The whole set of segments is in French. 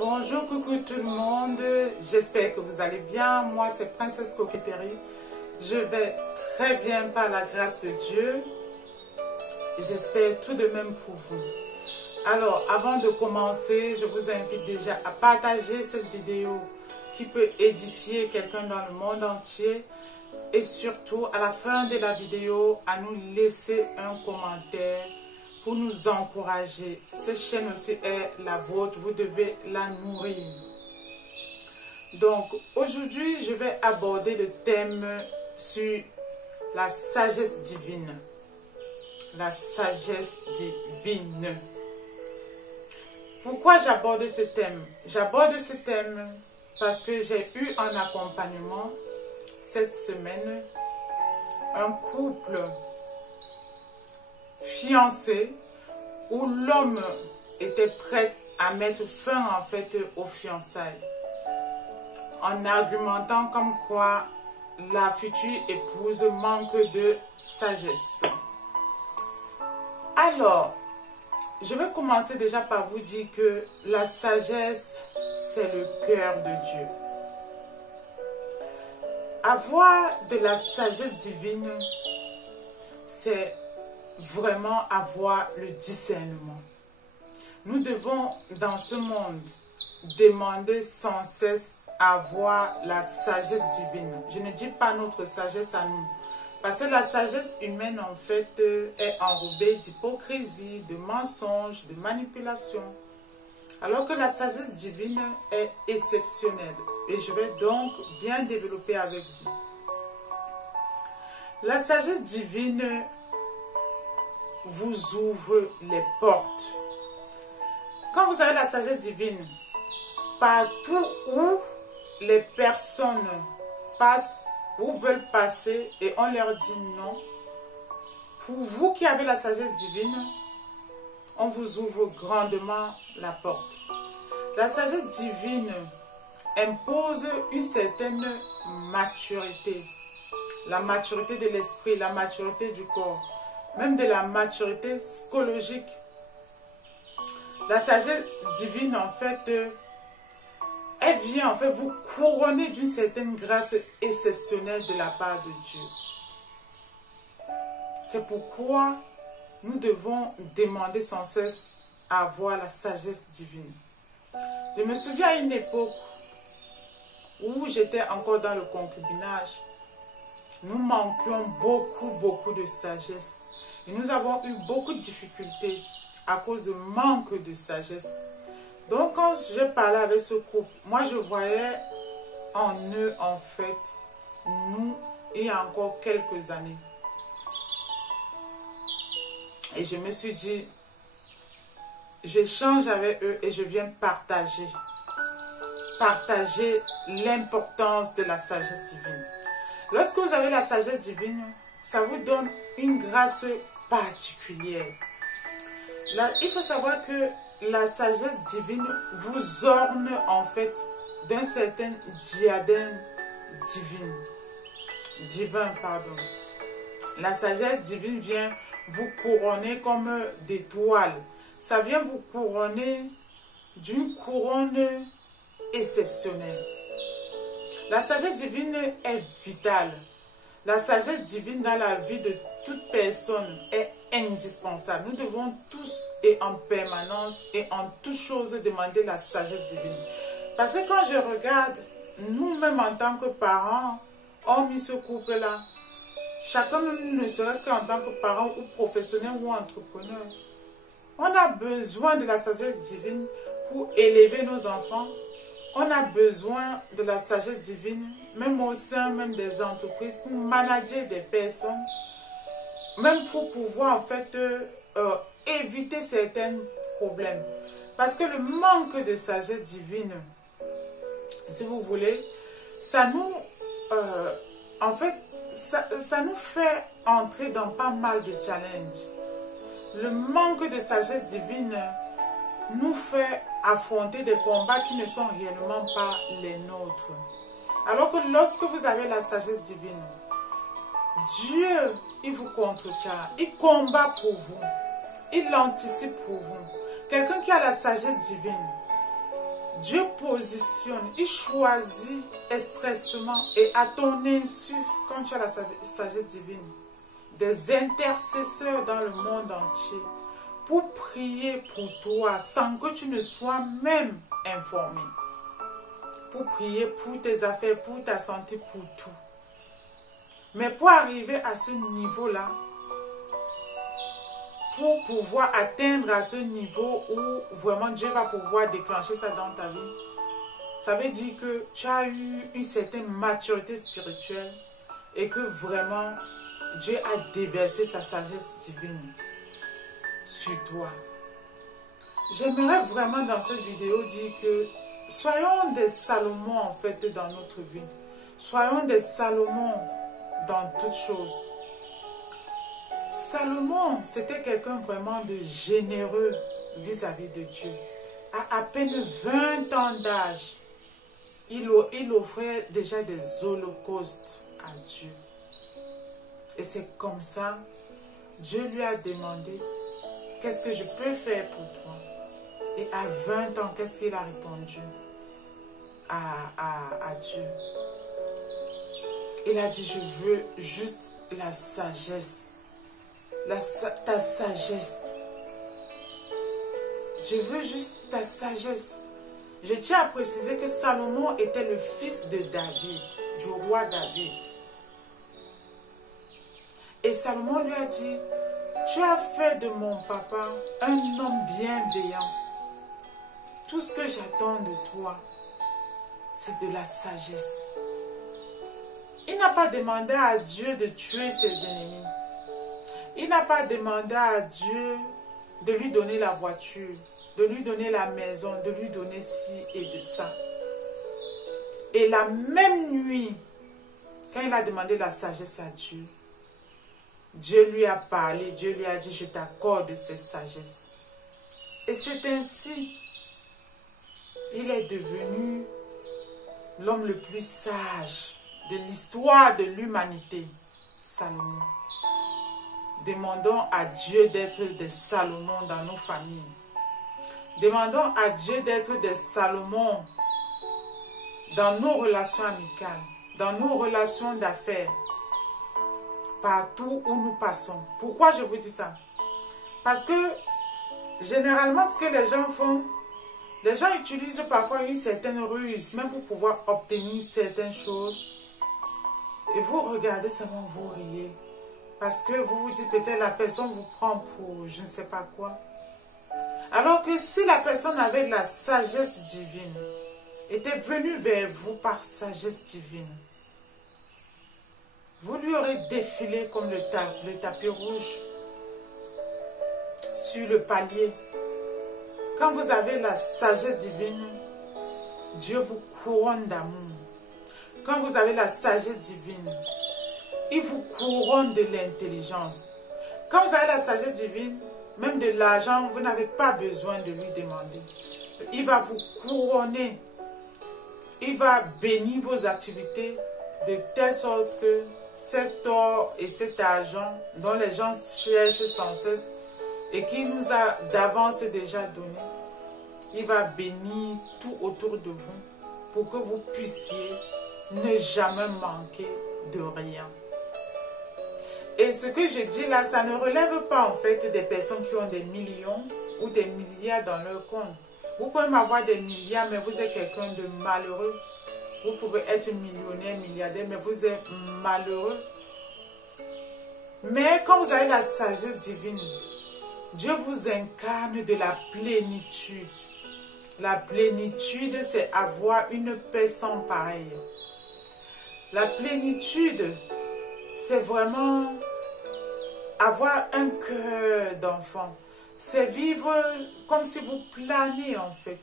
Bonjour, coucou tout le monde, j'espère que vous allez bien. Moi c'est Princesse Coquetterie. Je vais très bien par la grâce de Dieu. J'espère tout de même pour vous. Alors avant de commencer, je vous invite déjà à partager cette vidéo qui peut édifier quelqu'un dans le monde entier. Et surtout à la fin de la vidéo à nous laisser un commentaire pour nous encourager. Cette chaîne aussi est la vôtre, vous devez la nourrir. Donc aujourd'hui je vais aborder le thème sur la sagesse divine. La sagesse divine. Pourquoi j'aborde ce thème? J'aborde ce thème parce que j'ai eu en accompagnement cette semaine un couple fiancé où l'homme était prêt à mettre fin en fait aux fiançailles en argumentant comme quoi la future épouse manque de sagesse. Alors, je vais commencer déjà par vous dire que la sagesse, c'est le cœur de Dieu. Avoir de la sagesse divine, c'est vraiment avoir le discernement. Nous devons, dans ce monde, demander sans cesse avoir la sagesse divine. Je ne dis pas notre sagesse à nous. Parce que la sagesse humaine, en fait, est enrobée d'hypocrisie, de mensonges, de manipulation. Alors que la sagesse divine est exceptionnelle. Et je vais donc bien développer avec vous. La sagesse divine vous ouvre les portes. Quand vous avez la sagesse divine, partout où les personnes passent ou veulent passer et on leur dit non, pour vous qui avez la sagesse divine, on vous ouvre grandement la porte. La sagesse divine impose une certaine maturité. La maturité de l'esprit, la maturité du corps, même de la maturité psychologique. La sagesse divine, en fait, elle vient en fait vous couronner d'une certaine grâce exceptionnelle de la part de Dieu. C'est pourquoi nous devons demander sans cesse à avoir la sagesse divine. Je me souviens à une époque où j'étais encore dans le concubinage. Nous manquions beaucoup de sagesse. Et nous avons eu beaucoup de difficultés à cause du manque de sagesse. Donc quand je parlais avec ce couple, moi je voyais en eux en fait, nous, il y a encore quelques années. Et je me suis dit, j'échange avec eux et je viens partager l'importance de la sagesse divine. Lorsque vous avez la sagesse divine, ça vous donne une grâce particulière. Là, il faut savoir que la sagesse divine vous orne en fait d'un certain diadème divin. La sagesse divine vient vous couronner comme d'étoiles. Ça vient vous couronner d'une couronne exceptionnelle. La sagesse divine est vitale. La sagesse divine dans la vie de toute personne est indispensable. Nous devons tous et en permanence et en toute chose demander la sagesse divine. Parce que quand je regarde, nous-mêmes en tant que parents, hormis ce couple-là, chacun ne serait-ce qu'en tant que parent ou professionnel ou entrepreneur, on a besoin de la sagesse divine pour élever nos enfants. On a besoin de la sagesse divine, même au sein même des entreprises, pour manager des personnes, même pour pouvoir en fait éviter certains problèmes. Parce que le manque de sagesse divine, si vous voulez, ça nous, ça nous fait entrer dans pas mal de challenges. Le manque de sagesse divine nous fait affronter des combats qui ne sont réellement pas les nôtres. Alors que lorsque vous avez la sagesse divine, Dieu, il vous contrecarre, il combat pour vous, il anticipe pour vous. Quelqu'un qui a la sagesse divine, Dieu positionne, il choisit expressément et à ton insu, quand tu as la sagesse divine, des intercesseurs dans le monde entier pour prier pour toi sans que tu ne sois même informé. Pour prier pour tes affaires, pour ta santé, pour tout. Mais pour arriver à ce niveau-là, pour pouvoir atteindre à ce niveau où vraiment Dieu va pouvoir déclencher ça dans ta vie, ça veut dire que tu as eu une certaine maturité spirituelle et que vraiment Dieu a déversé sa sagesse divine sur toi. J'aimerais vraiment dans cette vidéo dire que soyons des Salomon en fait dans notre vie. Soyons des Salomon dans toutes choses. Salomon, c'était quelqu'un vraiment de généreux vis-à-vis de Dieu. À peine 20 ans d'âge, il offrait déjà des holocaustes à Dieu. Et c'est comme ça, Dieu lui a demandé, qu'est-ce que je peux faire pour toi? Et à 20 ans, qu'est-ce qu'il a répondu à Dieu? Il a dit, je veux juste la sagesse. Ta sagesse. Je veux juste ta sagesse. Je tiens à préciser que Salomon était le fils de David, du roi David. Et Salomon lui a dit, tu as fait de mon papa un homme bienveillant. Tout ce que j'attends de toi, c'est de la sagesse. Il n'a pas demandé à Dieu de tuer ses ennemis. Il n'a pas demandé à Dieu de lui donner la voiture, de lui donner la maison, de lui donner ci et de ça. Et la même nuit, quand il a demandé la sagesse à Dieu, Dieu lui a parlé, Dieu lui a dit, je t'accorde cette sagesse. Et c'est ainsi, il est devenu l'homme le plus sage de l'histoire de l'humanité, Salomon. Demandons à Dieu d'être des Salomon dans nos familles. Demandons à Dieu d'être des Salomon dans nos relations amicales, dans nos relations d'affaires, partout où nous passons. Pourquoi je vous dis ça? Parce que généralement, ce que les gens font, les gens utilisent parfois une certaine ruse, même pour pouvoir obtenir certaines choses. Et vous regardez seulement, vous riez. Parce que vous vous dites peut-être la personne vous prend pour je ne sais pas quoi. Alors que si la personne avait de la sagesse divine, était venue vers vous par sagesse divine, vous lui aurez défilé comme le tapis rouge sur le palier. Quand vous avez la sagesse divine, Dieu vous couronne d'amour. Quand vous avez la sagesse divine, il vous couronne de l'intelligence. Quand vous avez la sagesse divine, même de l'argent, vous n'avez pas besoin de lui demander. Il va vous couronner. Il va bénir vos activités de telle sorte que cet or et cet argent dont les gens cherchent sans cesse et qui nous a d'avance déjà donné, il va bénir tout autour de vous pour que vous puissiez ne jamais manquer de rien. Et ce que je dis là, ça ne relève pas en fait des personnes qui ont des millions ou des milliards dans leur compte. Vous pouvez avoir des milliards, mais vous êtes quelqu'un de malheureux. Vous pouvez être millionnaire, milliardaire, mais vous êtes malheureux. Mais quand vous avez la sagesse divine, Dieu vous incarne de la plénitude. La plénitude, c'est avoir une paix sans pareille. La plénitude, c'est vraiment avoir un cœur d'enfant. C'est vivre comme si vous planez en fait.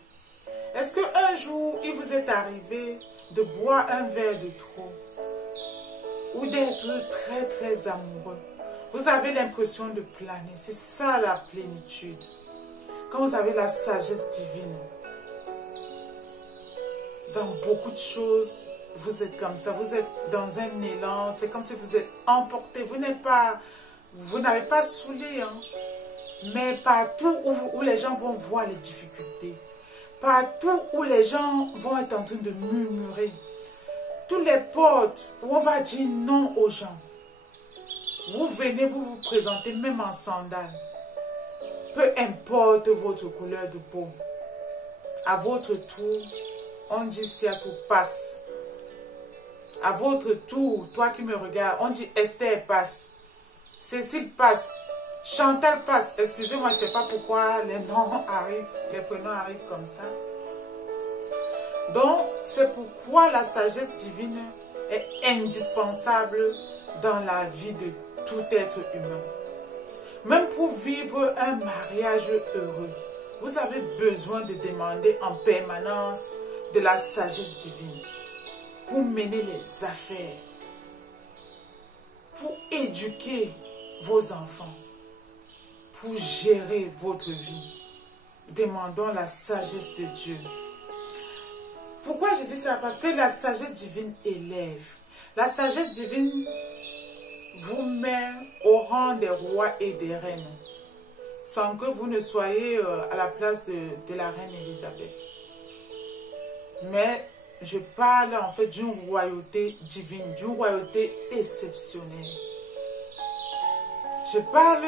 Est-ce qu'un jour, il vous est arrivé de boire un verre de trop ou d'être très très amoureux? Vous avez l'impression de planer. C'est ça la plénitude. Quand vous avez la sagesse divine, dans beaucoup de choses, vous êtes comme ça. Vous êtes dans un élan. C'est comme si vous êtes emporté. Vous n'avez pas saoulé, hein? Mais partout où les gens vont voir les difficultés, Partout où les gens vont être en train de murmurer, toutes les portes où on va dire non aux gens, vous venez, vous vous présentez même en sandales. Peu importe votre couleur de peau. À votre tour, on dit Siakou passe. À votre tour, toi qui me regardes, on dit Esther passe. Cécile passe. Chantal passe. Excusez-moi, je ne sais pas pourquoi les noms arrivent, les prénoms arrivent comme ça. Donc, c'est pourquoi la sagesse divine est indispensable dans la vie de tout être humain. Même pour vivre un mariage heureux, vous avez besoin de demander en permanence de la sagesse divine pour mener les affaires, pour éduquer vos enfants, pour gérer votre vie. Demandons la sagesse de Dieu. Pourquoi je dis ça? Parce que la sagesse divine élève. La sagesse divine vous met au rang des rois et des reines, sans que vous ne soyez à la place de la reine Élisabeth. Mais je parle en fait d'une royauté divine, d'une royauté exceptionnelle. Je parle,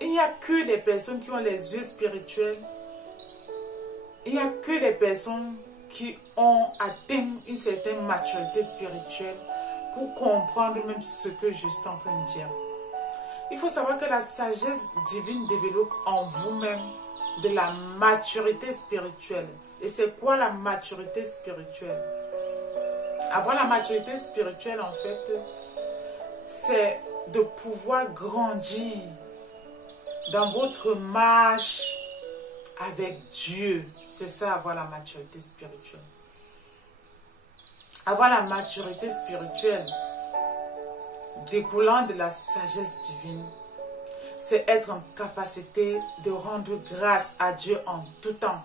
il n'y a que les personnes qui ont les yeux spirituels, il n'y a que les personnes qui ont atteint une certaine maturité spirituelle pour comprendre même ce que je suis en train de dire. Il faut savoir que la sagesse divine développe en vous-même de la maturité spirituelle. Et c'est quoi la maturité spirituelle? Avoir la maturité spirituelle, en fait, c'est de pouvoir grandir dans votre marche avec Dieu. C'est ça, avoir la maturité spirituelle. Avoir la maturité spirituelle découlant de la sagesse divine, c'est être en capacité de rendre grâce à Dieu en tout temps,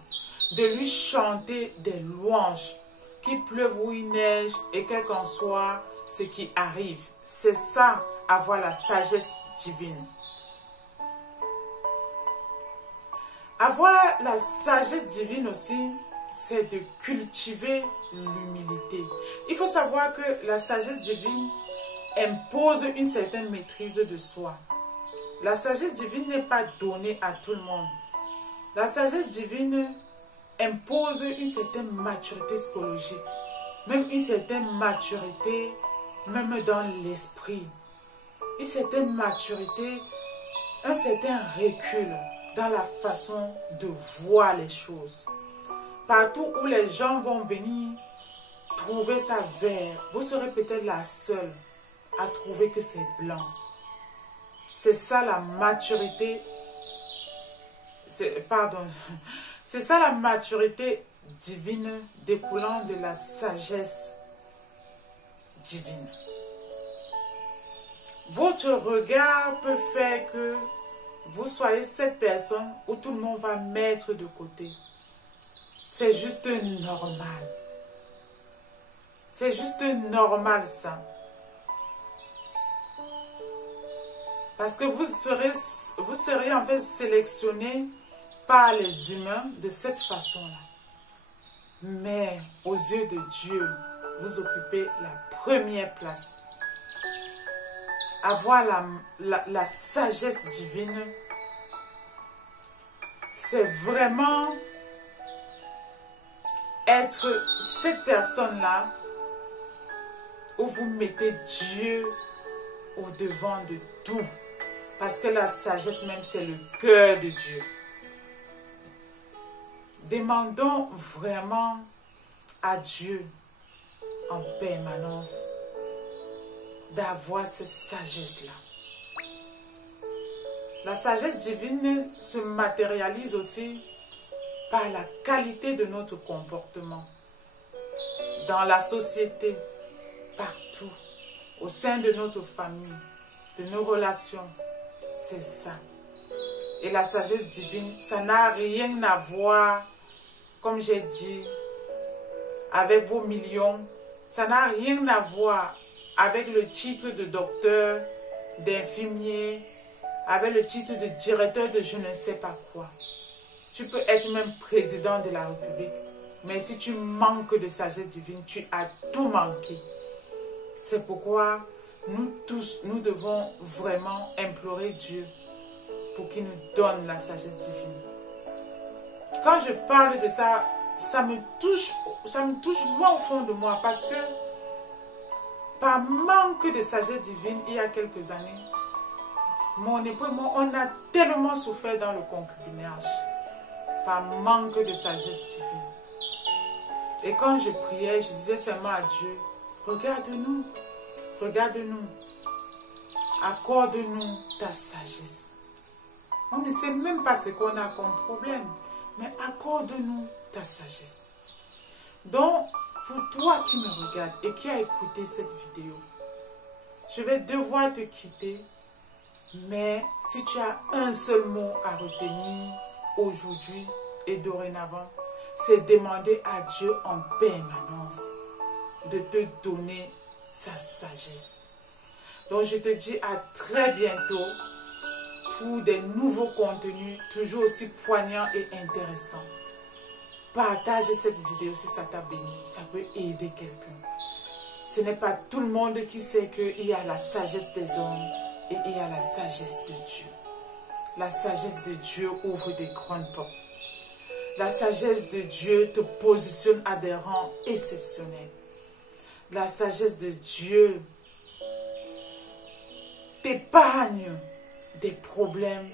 de lui chanter des louanges, qu'il pleuve ou il neige et quel qu'en soit ce qui arrive. C'est ça, avoir la sagesse divine. Avoir la sagesse divine aussi, c'est de cultiver l'humilité. Il faut savoir que la sagesse divine impose une certaine maîtrise de soi. La sagesse divine n'est pas donnée à tout le monde. La sagesse divine impose une certaine maturité psychologique, même une certaine maturité, même dans l'esprit. Une certaine maturité, un certain recul dans la façon de voir les choses. Partout où les gens vont venir trouver ça vert, vous serez peut-être la seule à trouver que c'est blanc. C'est ça la maturité. C'est ça la maturité divine découlant de la sagesse divine. Votre regard peut faire que vous soyez cette personne où tout le monde va mettre de côté. C'est juste normal. C'est juste normal ça. Parce que vous serez en fait sélectionné par les humains de cette façon-là. Mais aux yeux de Dieu, vous occupez la première place. Avoir la sagesse divine, c'est vraiment être cette personne-là où vous mettez Dieu au devant de tout. Parce que la sagesse même, c'est le cœur de Dieu. Demandons vraiment à Dieu en permanence d'avoir cette sagesse-là. La sagesse divine se matérialise aussi par la qualité de notre comportement dans la société, partout, au sein de notre famille, de nos relations. C'est ça. Et la sagesse divine, ça n'a rien à voir, comme j'ai dit, avec vos millions. Ça n'a rien à voir avec le titre de docteur, d'infirmier, avec le titre de directeur de je ne sais pas quoi. Tu peux être même président de la République. Mais si tu manques de sagesse divine, tu as tout manqué. C'est pourquoi nous tous, nous devons vraiment implorer Dieu pour qu'il nous donne la sagesse divine. Quand je parle de ça, ça me touche loin au fond de moi parce que par manque de sagesse divine, il y a quelques années, mon époux et moi, on a tellement souffert dans le concubinage par manque de sagesse divine. Et quand je priais, je disais seulement à Dieu, regarde-nous, regarde-nous, accorde-nous ta sagesse. On ne sait même pas ce qu'on a comme problème, mais accorde-nous ta sagesse. Donc, pour toi qui me regardes et qui a écouté cette vidéo, je vais devoir te quitter, mais si tu as un seul mot à retenir aujourd'hui et dorénavant, c'est demander à Dieu en permanence de te donner sa sagesse. Donc, je te dis à très bientôt pour des nouveaux contenus toujours aussi poignants et intéressants. Partage cette vidéo si ça t'a béni, ça peut aider quelqu'un. Ce n'est pas tout le monde qui sait qu'il y a la sagesse des hommes et il y a la sagesse de Dieu. La sagesse de Dieu ouvre des grandes portes. La sagesse de Dieu te positionne à des rangs exceptionnels. La sagesse de Dieu t'épargne des problèmes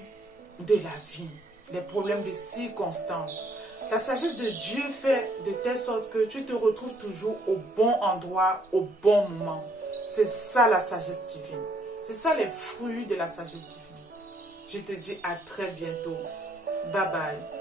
de la vie, des problèmes de circonstances. La sagesse de Dieu fait de telle sorte que tu te retrouves toujours au bon endroit, au bon moment. C'est ça la sagesse divine. C'est ça les fruits de la sagesse divine. Je te dis à très bientôt. Bye bye.